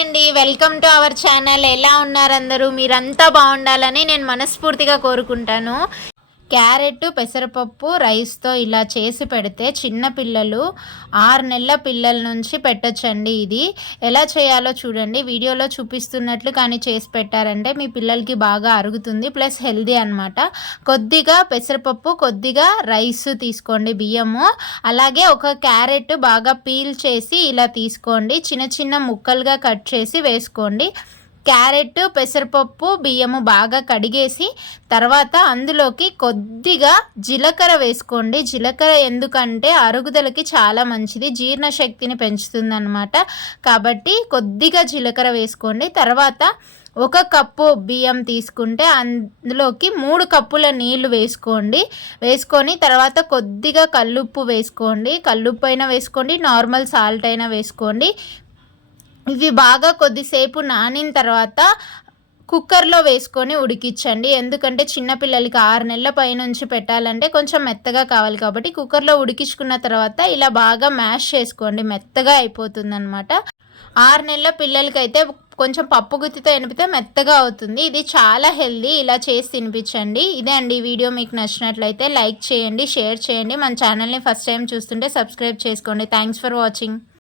అండి. Welcome to our channel ఎలా ఉన్నారు అందరూ? మీరంతా బాగుండాలని నేను మనస్ఫూర్తిగా కోరుకుంటాను. క్యారెట్ పెసరపప్పు రైస్తో ఇలా చేసి పెడితే చిన్న పిల్లలు ఆరు నెలల పిల్లల నుంచి పెట్టొచ్చండి ఇది. ఎలా చేయాలో చూడండి. వీడియోలో చూపిస్తున్నట్లు కానీ చేసి పెట్టారంటే మీ పిల్లలకి బాగా అరుగుతుంది ప్లస్ హెల్దీ అనమాట కొద్దిగా పెసరపప్పు కొద్దిగా రైస్ తీసుకోండి బియ్యము. అలాగే ఒక క్యారెట్ బాగా పీల్ చేసి ఇలా తీసుకోండి. చిన్న చిన్న ముక్కలుగా కట్ చేసి వేసుకోండి. క్యారెట్ పెసరపప్పు బియ్యము బాగా కడిగేసి తర్వాత అందులోకి కొద్దిగా జీలకర్ర వేసుకోండి. జీలకర్ర ఎందుకంటే అరుగుదలకి చాలా మంచిది. జీర్ణశక్తిని పెంచుతుంది అనమాట కాబట్టి కొద్దిగా జీలకర్ర వేసుకోండి. తర్వాత ఒక కప్పు బియ్యం తీసుకుంటే అందులోకి మూడు కప్పుల నీళ్ళు వేసుకోండి. వేసుకొని తర్వాత కొద్దిగా కల్లుప్పు వేసుకోండి. కల్లుప్పు అయినా వేసుకోండి. నార్మల్ సాల్ట్ అయినా వేసుకోండి. ఇవి బాగా కొద్దిసేపు నానిన తర్వాత కుక్కర్లో వేసుకొని ఉడికించండి. ఎందుకంటే చిన్నపిల్లలకి ఆరు నెలల పైనుంచి పెట్టాలంటే కొంచెం మెత్తగా కావాలి కాబట్టి కుక్కర్లో ఉడికించుకున్న తర్వాత ఇలా బాగా మ్యాష్ చేసుకోండి. మెత్తగా అయిపోతుంది అనమాట ఆరు నెలల పిల్లలకైతే కొంచెం పప్పు గుత్తితో ఎనిపితే మెత్తగా అవుతుంది. ఇది చాలా హెల్దీ. ఇలా చేసి తినిపించండి. ఇదే అండి ఈ వీడియో. మీకు నచ్చినట్లయితే లైక్ చేయండి షేర్ చేయండి. మన ఛానల్ని ఫస్ట్ టైం చూస్తుంటే సబ్స్క్రైబ్ చేసుకోండి. Thanks for watching.